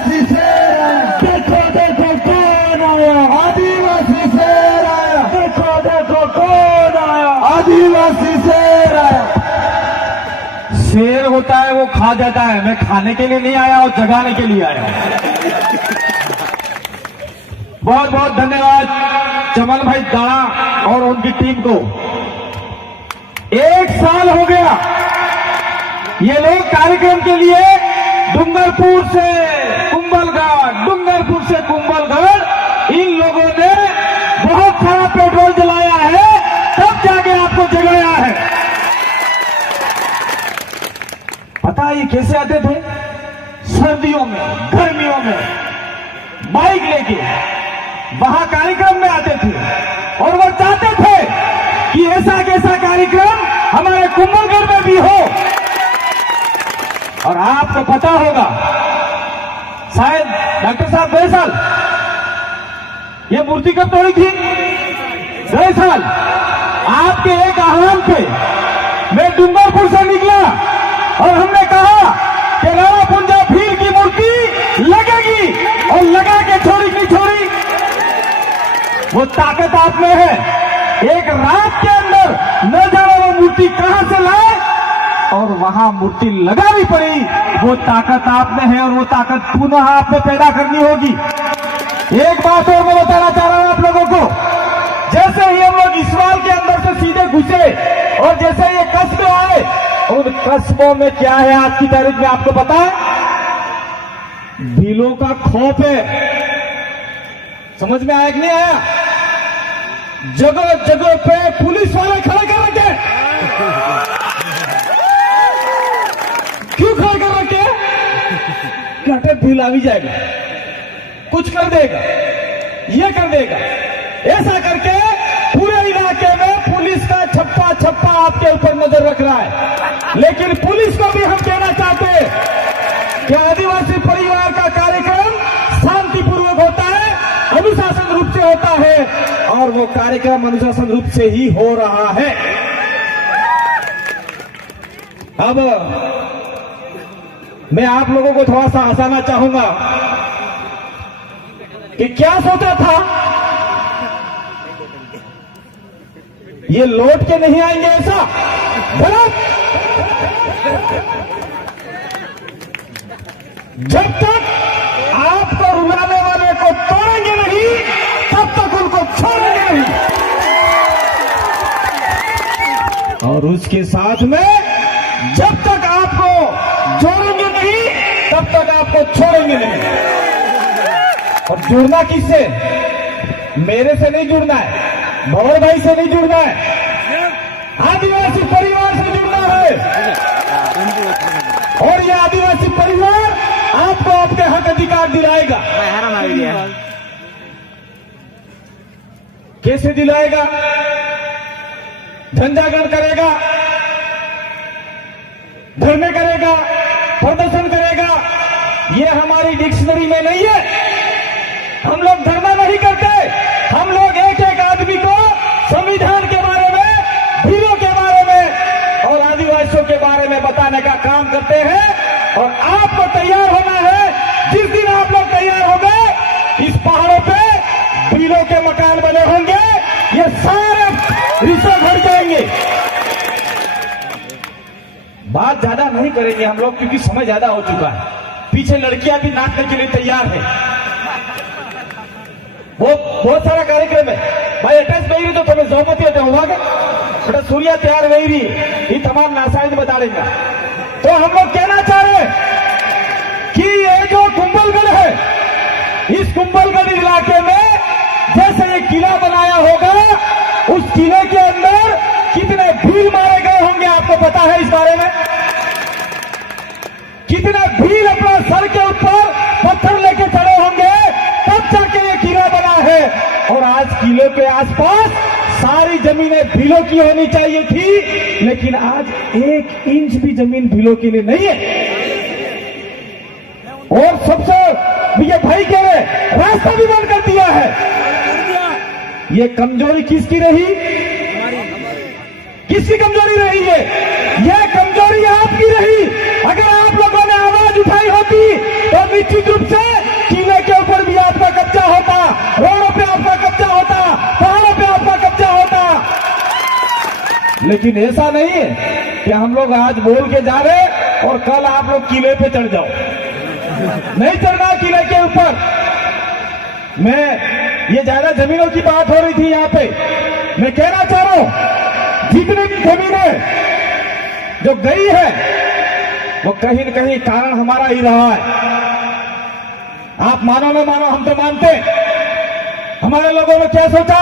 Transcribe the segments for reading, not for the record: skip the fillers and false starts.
आदिवासी शेर आया, देखो देखो कौन आया, आदिवासी शेर आया, देखो देखो कौन आया, आदिवासी शेर आया। शेर होता है वो खा जाता है, मैं खाने के लिए नहीं आया और जगाने के लिए आया। बहुत बहुत धन्यवाद चमन भाई दाड़ा और उनकी टीम को। 1 साल हो गया ये लोग कार्यक्रम के लिए डूंगरपुर से कुंभलगढ़, डूंगरपुर से कुंभलगढ़ इन लोगों ने बहुत सारा पेट्रोल जलाया है, तब जाके आपको जगाया है। पता है ये कैसे आते थे? सर्दियों में, गर्मियों में बाइक लेके वहां कार्यक्रम में आते थे और वो चाहते थे कि ऐसा कैसा कार्यक्रम हमारे कुंभलगढ़ में भी हो। और आपको पता होगा शायद डॉक्टर साहब गए साल ये मूर्ति कब तोड़ी थी? गए साल आपके एक आह्वान पे मैं डूंगरपुर से निकला और हमने कहा कि राणा पुंजा भील की मूर्ति लगेगी और लगा के छोड़ी नहीं छोड़ी। वो ताकत आप में है। एक रात के अंदर न जाने वो मूर्ति कहां से लाए और वहां मूर्ति लगानी पड़ी। वो ताकत आप में है और वो ताकत पुनः आप में पैदा करनी होगी। एक बात और मैं बताना चाह रहा हूं आप लोगों को, जैसे ही हम लोग इसवाल के अंदर से सीधे घुसे और जैसे ये कस्बे आए, उन कस्बों में क्या है आज की तारीख में आपको पता है? भीलों का खौफ है। समझ में आया कि नहीं आया? जगह जगह पे पुलिस वाले खड़े कर रखे। क्यों खड़े कर रखे? घटे भील आ भी जाएगा, कुछ कर देगा, ये कर देगा, ऐसा करके पूरे इलाके में पुलिस का छप्पा छप्पा आपके ऊपर नजर रख रहा है। लेकिन पुलिस को भी हम कहना चाहते हैं कि आदिवासी परिवार का कार्यक्रम शांतिपूर्वक होता है, अनुशासन रूप से होता है और वो कार्यक्रम अनुशासन रूप से ही हो रहा है। अब मैं आप लोगों को थोड़ा सा हंसाना चाहूंगा कि क्या सोचा था, ये लौट के नहीं आएंगे ऐसा गलत। जब तक आपको रुलाने वाले को तोड़ेंगे नहीं तब तक उनको छोड़ेंगे नहीं। और उसके साथ में जब तक आपको जोड़ेंगे नहीं तब तक आपको छोड़ेंगे नहीं। और जुड़ना किससे? मेरे से नहीं जुड़ना है, भवर भाई से नहीं जुड़ना है, आदिवासी परिवार से जुड़ना है। और ये आदिवासी परिवार आपको आपके हक अधिकार दिलाएगा। कैसे दिलाएगा? झंडागढ़ करेगा, धरने करेगा, प्रदर्शन करेगा। ये हमारी डिक्शनरी में नहीं है। हम लोग धरना नहीं करते, हम लोग एक एक आदमी को संविधान के बारे में, भीलों के बारे में और आदिवासियों के बारे में बताने का काम करते हैं। और आपको तैयार होना है। जिस दिन आप लोग तैयार हो गए, इस पहाड़ों पे भीलों के मकान बने होंगे, ये सारे रिसर्च भर जाएंगे। बात ज्यादा नहीं करेंगे हम लोग क्योंकि समय ज्यादा हो चुका है। पीछे लड़कियां भी नाचने के लिए तैयार है। वो बहुत सारा कार्यक्रम है भाई। अटैच वही तो तुम्हें जौमती होगा बेटा सूर्या तैयार वही रही, ये तमाम नासाइज बता देगा। तो हम लोग कहना चाह रहे हैं कि ये जो कुंभलगढ़ है, इस कुंभलगढ़ इलाके में जैसे ये किला बनाया होगा, उस किले के अंदर कितने भील मारे गए होंगे आपको पता है इस बारे में? कितने भील अपना सर के ऊपर पत्थर लेके चढ़े होंगे, तब जाके ये किला बना है। और आज किले के आसपास सारी जमीनें भीलों की होनी चाहिए थी, लेकिन आज 1 इंच भी जमीन भीलों के लिए नहीं है। और सबसे ये भाई कह रहे रास्ता भी बंद कर दिया है। ये कमजोरी किसकी रही? किसकी कमजोरी रही है? यह कमजोरी आपकी रही। अगर आप लोगों ने आवाज उठाई होती तो निश्चित रूप से लेकिन ऐसा नहीं है कि हम लोग आज बोल के जा रहे और कल आप लोग किले पे चढ़ जाओ। नहीं चढ़ना किले के ऊपर। मैं ये ज्यादा जमीनों की बात हो रही थी यहाँ पे, मैं कहना चाह रहा हूं जितनी भी जमीनें जो गई है वो कहीं न कहीं कारण हमारा ही रहा है। आप मानो न मानो, हम तो मानते हैं। हमारे लोगों ने क्या सोचा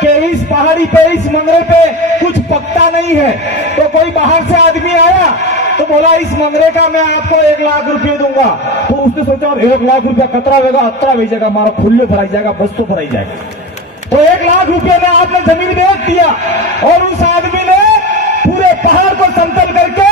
कि इस पहाड़ी पे, इस मंगरे पे कुछ पकता नहीं है, तो कोई बाहर से आदमी आया तो बोला इस मंगरे का मैं आपको 1 लाख रुपये दूंगा। तो उसने सोचा 1 लाख रुपया कतरा होगा, अतरा भेज जाएगा, हमारा खुले भराई जाएगा, बस तो भराई जाएगा। तो 1 लाख रुपये में आपने जमीन बेच दिया और उस आदमी ने पूरे पहाड़ को समतल करके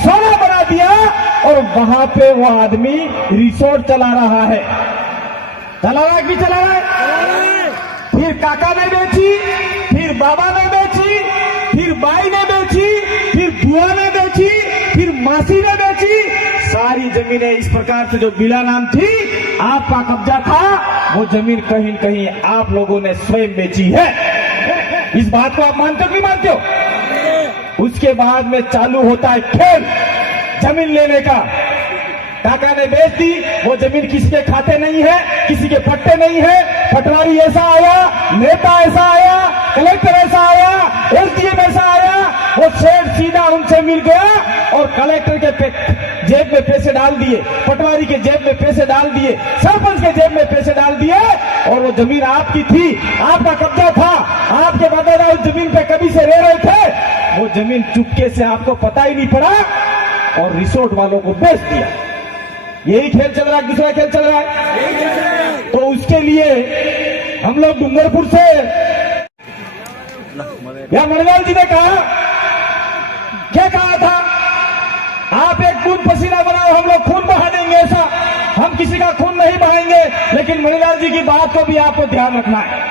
सोना बना दिया और वहां पे वो आदमी रिसोर्ट चला रहा है। चला रहा है कि चला रहा है? फिर काका ने बेची, फिर बाबा ने बेची, फिर बाई ने बेची, फिर बुआ ने बेची, फिर मासी ने बेची। सारी जमीनें इस प्रकार से जो बिला नाम थी, आपका कब्जा था, वो जमीन कहीं न कहीं आप लोगों ने स्वयं बेची है। इस बात को आप मानते हो कि नहीं मानते हो? उसके बाद में चालू होता है खेल जमीन लेने का। काका ने बेच दी, वो जमीन किसी के खाते नहीं है, किसी के पट्टे नहीं है। पटवारी ऐसा आया, नेता ऐसा आया, कलेक्टर ऐसा आया, एसडीएम ऐसा आया, वो सेठ सीधा उनसे मिल गया और कलेक्टर के जेब में पैसे डाल दिए, पटवारी के जेब में पैसे डाल दिए, सरपंच के जेब में पैसे डाल दिए और वो जमीन आपकी थी, आपका कब्जा था, आपके दादा उस जमीन पे कभी से रह रहे थे, वो जमीन चुपके से आपको पता ही नहीं पड़ा और रिसोर्ट वालों को बेच दिया। यही खेल चल रहा है, दूसरा खेल चल रहा है। तो उसके लिए हम लोग डूंगरपुर से या मणिलाल जी ने कहा, क्या कहा था, आप एक खून पसीना बनाओ, हम लोग खून बहा देंगे। ऐसा हम किसी का खून नहीं बहाएंगे, लेकिन मणिलाल जी की बात को भी आपको ध्यान रखना है।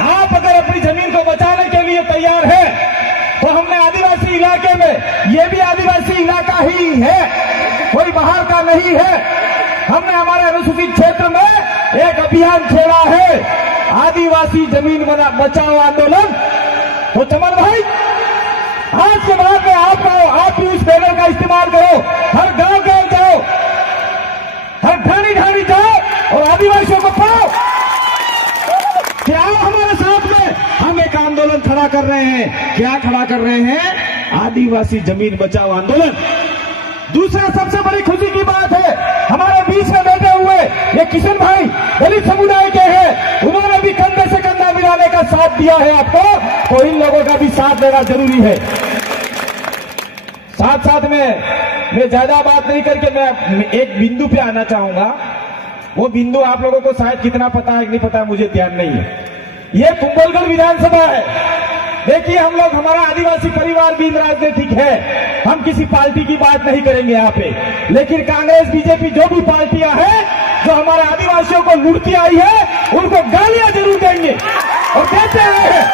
आप अगर अपनी जमीन को बचाने के लिए तैयार है तो हमने आदिवासी इलाके में, ये भी आदिवासी इलाका ही है, कोई बाहर का नहीं है। हमने हमारे अनुसूचित क्षेत्र में एक अभियान छेड़ा है, आदिवासी जमीन बचाओ आंदोलन। तो चमन भाई, आज के बाद में आप भी उस बैनर का इस्तेमाल करो, हर गांव गांव जाओ, हर ढाणी ढाणी जाओ और आदिवासियों को पाओ कि आओ हमारे साथ में, हम एक आंदोलन खड़ा कर रहे हैं। क्या खड़ा कर रहे हैं? आदिवासी जमीन बचाओ आंदोलन। दूसरा सबसे बड़ी खुशी की बात है, हमारे बीच में बैठे हुए ये किशन भाई दलित समुदाय के हैं, उन्होंने भी कंधे से कंधा मिलाने का साथ दिया है आपको, तो इन लोगों का भी साथ देना जरूरी है। साथ साथ में मैं ज्यादा बात नहीं करके मैं एक बिंदु पे आना चाहूंगा। वो बिंदु आप लोगों को शायद कितना पता है कि नहीं पता है, मुझे ध्यान नहीं है। ये कुंभलगढ़ विधानसभा है। देखिए, हम लोग, हमारा आदिवासी परिवार भी राजनीतिक है, हम किसी पार्टी की बात नहीं करेंगे यहाँ पे, लेकिन कांग्रेस बीजेपी जो भी पार्टियां हैं जो हमारे आदिवासियों को लूटती आई है, उनको गालियां जरूर देंगे और देते हैं।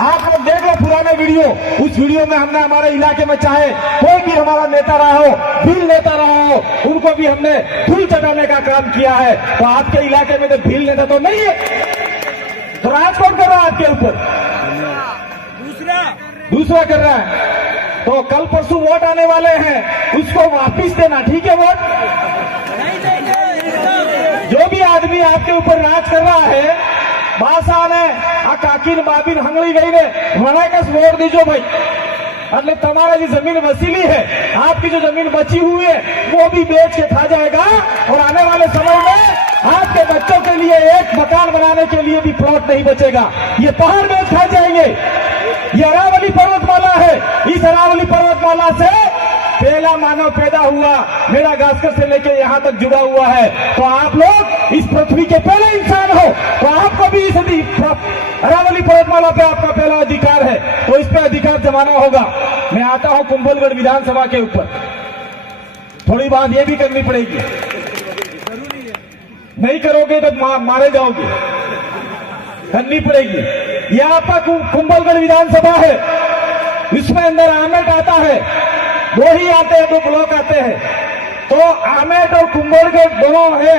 आप लोग देख लो पुराने वीडियो, उस वीडियो में हमने हमारे इलाके में चाहे कोई भी हमारा नेता रहा हो, भील नेता रहा हो, उनको भी हमने धूल चटाने का काम किया है। तो आपके इलाके में तो भील नेता तो नहीं है, तो राज कौन कर रहा है आपके ऊपर? दूसरा कर रहा है। तो कल परसों वोट आने वाले हैं, उसको वापिस देना, ठीक है? वोट जो भी आदमी आपके ऊपर राज कर रहा है, बासाने आ काकिन बाबिन हंगली गई ने मना का वोट दीजो भाई। એટલે તમારા जो जमीन वसीली है, आपकी जो जमीन बची हुई है, वो भी बेच के खा जाएगा और आने वाले समय में आपके बच्चों के लिए एक मकान बनाने के लिए भी प्लॉट नहीं बचेगा। ये पहाड़ बेच खा जाएंगे। ये अरावली पर्वतमाला है, इस अरावली पर्वतमाला से पहला मानव पैदा हुआ, मेरा गास्कर से लेकर यहाँ तक जुड़ा हुआ है। तो आप लोग इस पृथ्वी के पहले इंसान हो, तो आपको भी इस अरावली पर्वतमाला पे आपका पहला अधिकार है, तो इस पे अधिकार जमाना होगा। मैं आता हूँ कुंभलगढ़ विधानसभा के ऊपर, थोड़ी बात ये भी करनी पड़ेगी, नहीं करोगे तो मारे जाओगे, करनी पड़ेगी। ये आपका कुंभलगढ़ विधानसभा है, इसमें अंदर आमेट आता है, दो ही आते हैं, 2 ब्लॉक आते हैं। तो आमेट और कुंभलगढ़ दोनों है,